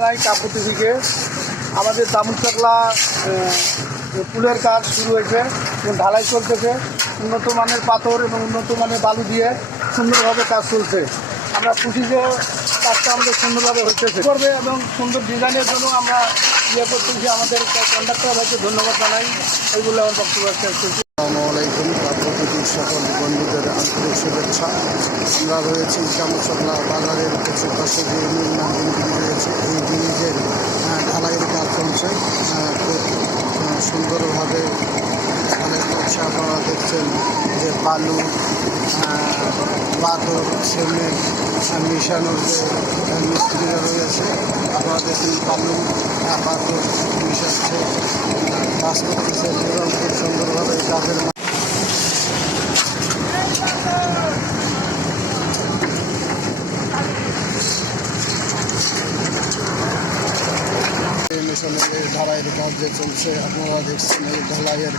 কাপড় থেকে আমাদের দামুচাকলা পুলের কাজ শুরু হয়েছে এবং ঢালাই চলতেছে। উন্নত মানের পাথর এবং উন্নত মানের বালু দিয়ে সুন্দরভাবে কাজ চলছে। আমরা খুশি যে কাজটা আমাদের সুন্দরভাবে হচ্ছে করবে এবং সুন্দর ডিজাইনের জন্য আমরা ইয়ে করতেছি। আমাদের কন্ডাক্টর ভাইকে ধন্যবাদ জানাই। এইগুলো আমার বক্তব্য আসসালামু সকল বন্ধুদের আন্তরিক শুভেচ্ছা। আমরা রয়েছি চামচকলা বাজারের কিছু পাশে যে নির্মাণ জিনিসগুলি রয়েছে এই আহ, ঢালাইয়ের কাজ চলছে। খুব সুন্দরভাবে ঢালাই করছে আপনারা দেখছেন যে বালু পাথর সিমেন্ট মিশানোর যে মিস্ত্রিরা রয়েছে আপনারা দেখুন বালু পাথর মিশাচ্ছে। কাজ করতেছে খুব সুন্দরভাবে কাজের মা- এই মিশনের এই ঢালাইয়ের কাজ যে চলছে, আপনারা দেখছেন এই ঢালাইয়ের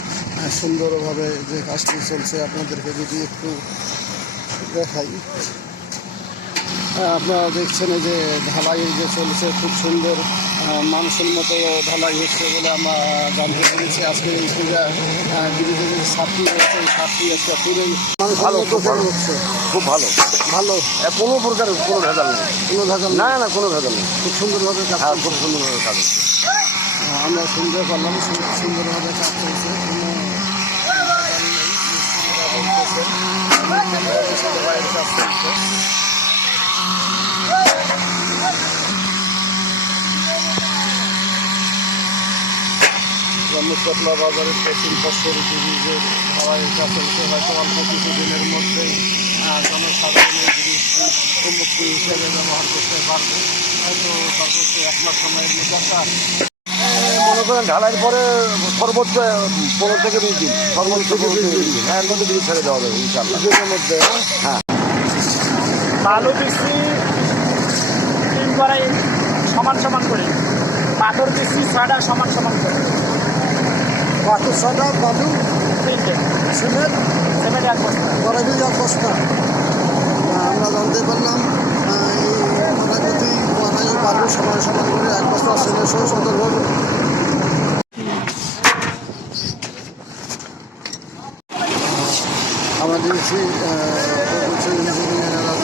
সুন্দরভাবে যে কাজটি চলছে, আপনাদেরকে যদি একটু দেখাই। আপনারা দেখছেন যে ঢালাই যে চলছে খুব সুন্দর মানুষের মতো ঢালাই হচ্ছে বলে আমরা জানতে পেরেছি। আজকে এই পূজা ব্রিজের যে রয়েছে এই ছাত্রী আজকে পুরোই ভালো, খুব ভালো। হচ্ছে। খুব ভালো। ভালো। কোনো প্রকার কোনো ভেজাল নেই। কোনো ভেজাল না। না কোনো ভেজাল নেই। খুব সুন্দরভাবে কাজ হ্যাঁ খুব সুন্দরভাবে কাজ হচ্ছে। আমরা শুনতে পারলাম সু- সুন্দরভাবে কাজ চলছে। কোনো ঢালাইয়ের। চটলা বাজারের পশ্চিম পাশের ব্রিজের ঢালাইয়ের কাজ চলছে। হয়তো অল্প কিছু দিনের মধ্যেই আহ, জনসাধারণ এই ব্রিজটি উন্মুক্ত হিসেবে ব্যবহার করতে পারবে। হয়তো সর্বোচ্চ এক মাস সময়ের মধ্যে একটা মনে করেন ঢালাই পরে সর্বোচ্চ পনেরো থেকে বিশ দিন। সর্বোচ্চ থেকে বিশ দিন। হ্যাঁ মধ্যে ব্রিজ ছেড়ে দেওয়া হবে ইনশাল্লাহ দিনের মধ্যে। হ্যাঁ। বালু মিস্ত্রি তিন করাই সমান সমান করে। পাথর মিস্ত্রি ছয়টা সমান সমান করে। ছটা বালু তিনটে। সিমেন্ট সিমেন্ট এক বস্তা। কড়াইবি এক বস্তা। আমরা জানতে পারলাম এই কড়াই ও বালু সমান সমান করে এক বস্তা সিমেন্ট সহ সুন্দরভাবে আমরা দেখছি আহ,